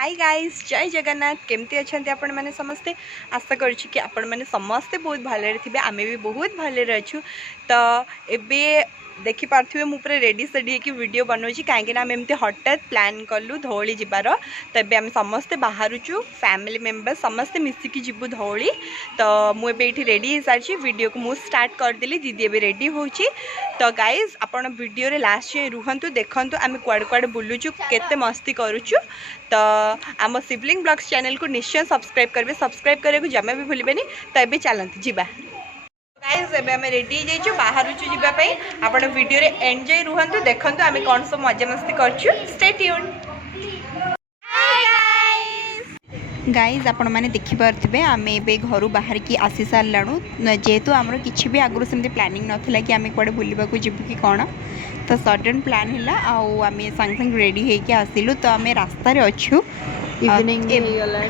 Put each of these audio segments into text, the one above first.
Hi guys, जय जगन्नाथ। केमती अच्छा आपण मैंने समस्ते आशा करुँच कि आपण मैंने समस्ते बहुत भलरे थे। आम भी बहुत भलरे अच्छु। तो एबे देखी पार्थे मु पूरा रेडी सेडी कि वीडियो बनाऊँगी कहीं आम एमती हठात प्लान कलु धौली जीवार। तो ये आम समस्ते बाहरुचु फैमिली मेम्बर समस्ते मिसिकी जीवु धौली। तो मुझे ये रेडी हो सारी वीडियो को मुझे स्टार्ट करदेली। दीदी एबे रेडी होची। तो गाइज आपण वीडियो रे लास्ट जाए रुहतु देखु आम कुआड़े कुआड़े बुलुचु केते मस्ती करुचु। तो आम सिवलिंग ब्लॉग्स चैनल को निश्चय सब्सक्राइब करेंगे। सब्सक्राइब करने को जमा भी भूलें। तो ये चलते जीवा गाइस। एबे आम रेडी हो जाइए बाहरुचु जीवाई। आपण वीडियो रे एंड जाए रुहतु देखु आम कौन सब मजा मस्ती करचु। Stay tuned. गाइज आपण मैंने देखिपे आम ए घर बाहर की आसी सारू जेहेतु आमर किसी भी आगुरी सेमती प्लानिंग नाला कि आम कड़े बुलवा जीवु कि कौन। तो सडन प्लान है आम सांगे सांगे रेडी होके आसिलु। तो आम रास्तार अच्छु इवनिंग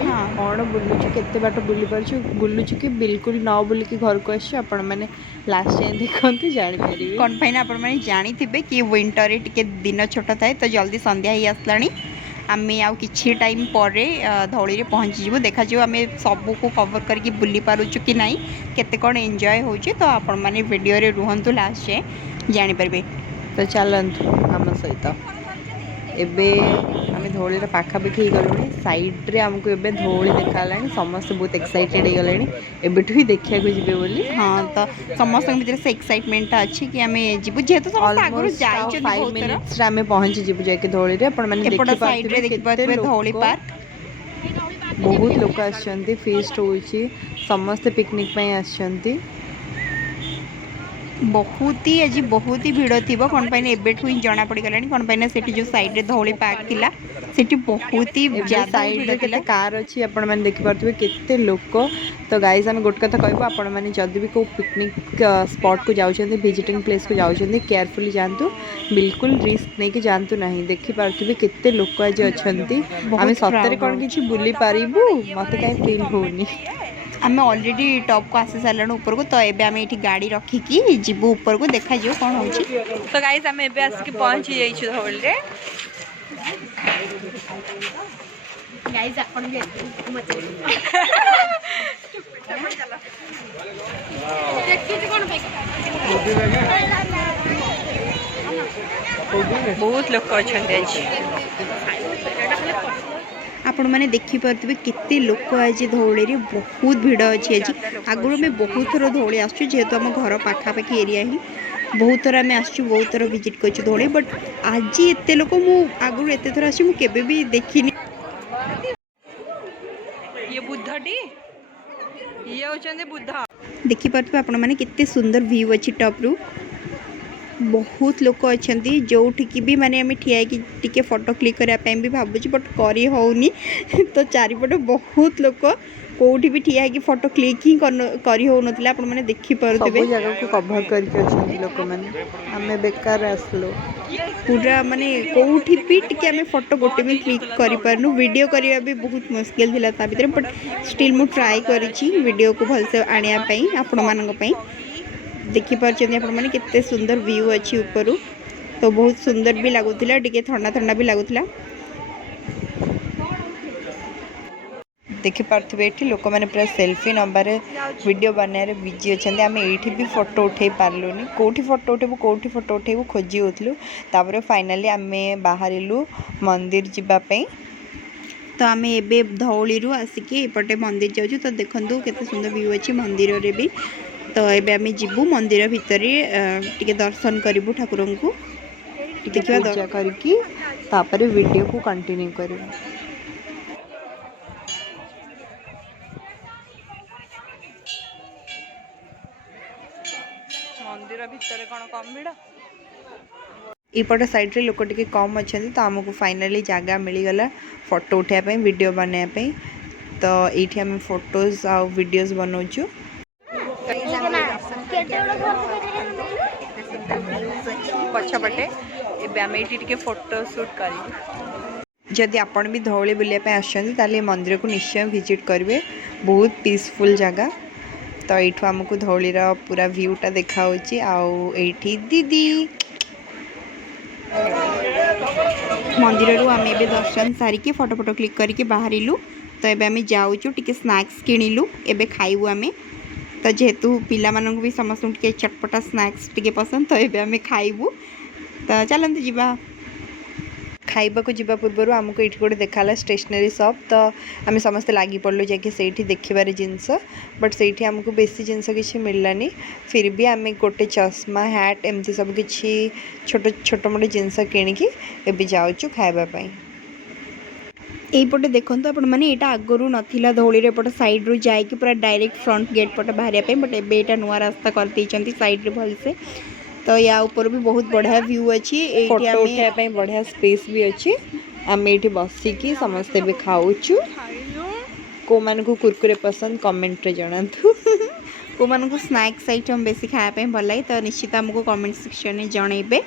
हाँ कौन बुलुचु केते बाट बुली पारछु बुलुचु कि बिल्कुल न बुलिकी घर को आसु। आपण मैंने लास्ट टाइम देखते जापर कौन पाई आपण मैंने जानी थे कि विंटर टिके दिन छोट थाए। तो जल्दी संध्या ही आसला आम आउ कि टाइम पर धौली रे पहुँचीजु। देखा आम सबू को कवर करके बुली पारुचु कि नहीं केते कौन एंजॉय होची। तो आपण मैंने वीडियो रे रुहंतु लास्ट जाए जानीपारे। तो चलतु आम सहित एबे आम धौली पाखापाखि गलुणी साइड रे आमको एबे धौली देखा समस्त बहुत एक्साइटेड हो गले एबेठू ही देखा जीवे बोली। हाँ तो समस्त भीतर से एक्साइटमेंट अच्छी कि आम जीवु जेहेतु आम पहुँची जीवु जाके धौली रे। आपण माने धौली पार्क बहुत लोक आछंती फीस्ट होची समस्त पिकनिक पे आछंती। बहुत ही आज बहुत ही भिड़ थी कौन पाई एबेठू ही जना पड़गला कौन पाई से जो साइड रे धौली पार्क थिला सेठी बहुत ही ज्यादा साइड रे कार अच्छी आपण माने देखि पारथबे केते लोक। तो गाइस आम गोटे कथा कहबो आपण माने जदि भी को पिकनिक स्पॉट को जाउछन्ते विजिटिंग प्लेस को जाउछन्ते केयरफुली जानतु बिल्कुल रिस्क नहीं कि जानतु नहीं। देखि पारथबे केते लोक आज अछंती आम सत्तरे कोन किछि बुली पारिबु मते काई फील होनी। आम ऑलरेडी टॉप को आसी सारे ऊपर को। तो ये आम ये गाड़ी रखिकी जीवु ऊपर को देखा जो कौन हो। तो गाइस आम एबे आसिक पहुँची जाइछु धौली रे। गाइस आपण भी बहुत लोक अच्छा आपण मैंने देखिपे केते लोक आज धौली रे बहुत भिड़ अच्छी। आज आगुरी में बहुत थर धौली आसु जेहेतु आम घर पाखापाखि एरिया ही बहुत थर आम आसु बहुत थर विजिट कर धौली। बट आज एत लोक मु आगुरी एत थर आसी केबे भी देखिनी। ये बुद्धटी ये होचंदे बुद्ध देखि पारथबे आपण माने केते सुंदर व्यू अछि टॉप रु। बहुत लोक अच्छा जो ठिकी भी माने आम ठिया टिके फोटो क्लिक करने भी भावुँ बट करी होनी। तो चारिपटे बहुत लोक कौटी भी ठिया कि फोटो क्लिक ही करी हो नथिला। आपण माने देखि पारुथिबे जगह को कवर करके लोक माने आमे बेकार आसलो पूरा माने कौटी भी टिके आम फोटो गोटे भी क्लिक करि परनु। वीडियो करबा भी बहुत मुश्किल थिला ता भीतर बट स्टिल मु ट्राई करिछि वीडियो को भलसे आनिया पई आपण मानक पई। देखि पारछन आपण माने केते सुंदर व्यू अछि ऊपर। तो बहुत सुंदर भी लागुथिला टिके ठंडा ठंडा भी लागुथिला। देखि पारथबे एठी लोक माने पूरा सेल्फी नंबर वीडियो बनारे बिजी अछंती। आमे एठी भी फोटो उठे पारलुनी कोठी फोटो उठेबु कोठी फोटो उठेबु खोजी होतलु। तापरे फाइनली आमे बाहरिलु मंदिर जिबा पे। तो आम एबे धौली रु आसिके एपटे मंदिर जाउछु। तो देखंतु केते सुंदर व्यू अछि मंदिर रे भी। तो ये आम जीवु मंदिर भितर टिके दर्शन करूँ ठाकुर को देखा पूजा करके तापर वीडियो को कंटिन्यू करूँ। मंदिर भितर कौन कम भिड़ इपट साइड रे लोक टिके कम अच्छा। तो आमको फाइनाली जगह मिलगला फोटो उठाई वीडियो बनाई। तो ये आम फोटोज आ वीडियोज बनाऊँ। पछपटे एम ये फोटो शूट कर। जदि आपण भी धौली बुलाया आसछन्ती मंदिर को निश्चय विजिट करेंगे बहुत पीसफुल जगह। तो ये आमको धौलीर पूरा व्यूटा देखा दीदी मंदिर आम ए दर्शन सारिकी फोटो फोटो क्लिक करके बाहरिलु। तो एबे आम जाऊँ टिके स्नैक्स किणिलु एबे खाइबु आमे। तो जेहेतु पिला मानक भी समस्त टिके चटपटा स्नैक्स टिके पसंद तो एबे आमे खाइबु। तो चलते जीवा खाइबा को जीवा पूर्व आमको ये गोटे देखा स्टेशनरी शॉप। तो आम समस्ते लगी पड़लु जाकि से देखार जिनस बट से आमको बेसी जिनस किसी मिललानी। फिर भी आम गोटे चश्मा हैट एमती सब किसी छोट छोट मोट जिनस किणिकी एबे जाऊँ खाइबापी। यहीपटे देखो आपण मैंने यहाँ आगुरी नाला धौली एपट साइड रू जाकि पूरा डायरेक्ट फ्रंट गेट पटे बाहर बट एबे नुआ रास्ता कर साइड रे भलसे। तो या ऊपर भी बहुत बढ़िया व्यू अच्छी फोटो उठाई बढ़िया स्पेस भी अच्छी। आम ये बसिकी समस्ते भी खाऊँ को मान को कुरकुरे पसंद कमेंट रे जणातु को मान को स्नैक्स आइटम बेसी खायापी भल लगे तो निश्चित आमको कमेंट सेक्शन में जनइबे।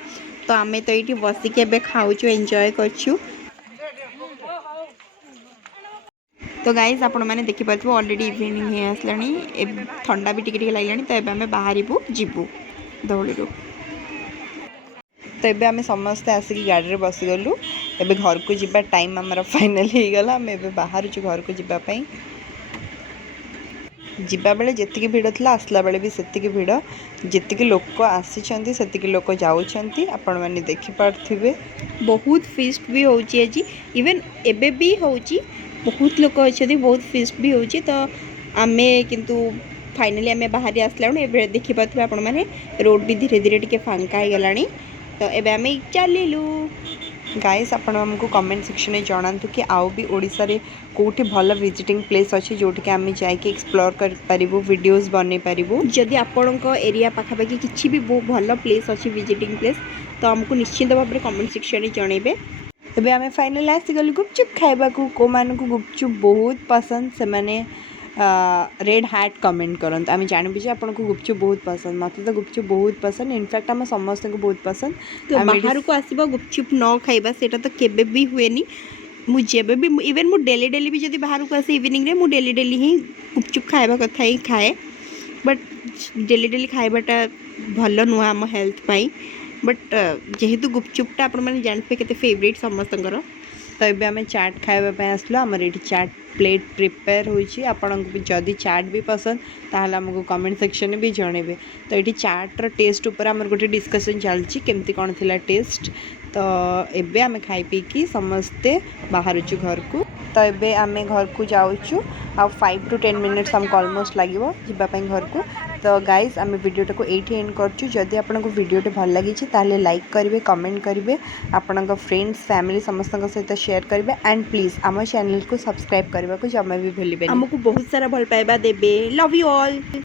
तो आम तो ये बसिकी एबे खाऊँ एंजॉय करछु। तो गाइज आपण मैंने देखिपे ऑलरेडी इवनिंग हो आसला ठंडा भी टिके लगे तो ये आम बाहर जीवु धौली। तो ये आम समस्ते आसिक गाड़ी में बसीगलु एबे घर को जीवा टाइम आमर फाइनल हो गला। आम एबे बाहर घर को जीवाई जीवा बेले जी भिड़ था आसला बेले भी सेतिकी भिड़ जी लोक आसी से लोक जाऊँच आपण मैंने देखिपे। बहुत फीस्ट भी होची आज इवेन एबे भी होची बहुत लोक अच्छे बहुत फीस्ट भी होची। तो आम किंतु फाइनली आम बाहर आसला देखिपे आपण मैंने रोड भी धीरे धीरे टिके फांका हो गलानी। तो एबे आम चलिलु गाइस आपण हमको कमेंट सेक्शन में जणातु कि आउ भी ओडिशा रे कोठी भल विजिटिंग प्लेस अच्छी जोटि आम जाकि एक्सप्लोर कर पारिबु वीडियोस बनै पारिबु। जदि आपणक एरिया पाखापाखि किछि भी बहुत भल प्लेस अच्छी विजिटिंग प्लेस तो हमको निश्चित भाव में कमेंट सेक्शन में जनइबे। एबे आम फाइनल आसीगलु गुपचुप खाइबा को मान को गुपचुप बहुत पसंद से माने रेड हैट कमेंट करते आम जानबी जे आपको गुपचुप बहुत पसंद मत तो गुपचुप बहुत पसंद इनफैक्ट आम समस्त को बहुत पसंद। तो बाहर को आसब गुपचुप न खाइबा सेटा तो केबे भी हुएनी मुझे भी इवेन मु डेली डेली भी जब बाहर को आसे इवनिंग रे मु डेली डेली ही गुपचुप खाइबा कथा ही खाए बट डेली डेली खाइबाटा भल नुआ आम हेल्थ पाई। बट जेहेतु गुपचुपटा आप जानते केते फेवरेट समस्त। तो ये आम चाट खाइबापी आसलु आमर ये चाट प्लेट प्रिपेयर होइछि। आपन को जदि चाट भी पसंद ताहले हमको कमेंट सेक्शन में भी जनइबे। तो ये चाट्र टेस्ट उपर आमर गोटे डिस्कसन चलछि केमती कौन थिला टेस्ट। तो एबे आम खाई पीकी समस्ते बाहरुछु घर को। तो एबे आम घर को जाऊँ आ 5 to 10 मिनिट्स हमको ऑलमोस्ट लगे जावाई घर को। तो गाइज आम वीडियोटा को ये एंड करछु। जदि आपको वीडियोटे भल लगी ताले लाइक करेंगे कमेंट करेंगे आपण फ्रेंड्स फैमिली समस्त सहित शेयर करेंगे एंड प्लीज आम चैनल को सब्सक्राइब करने को जमा भी भूलिए। हमको बहुत सारा भल पाइबा देबे। Love you all.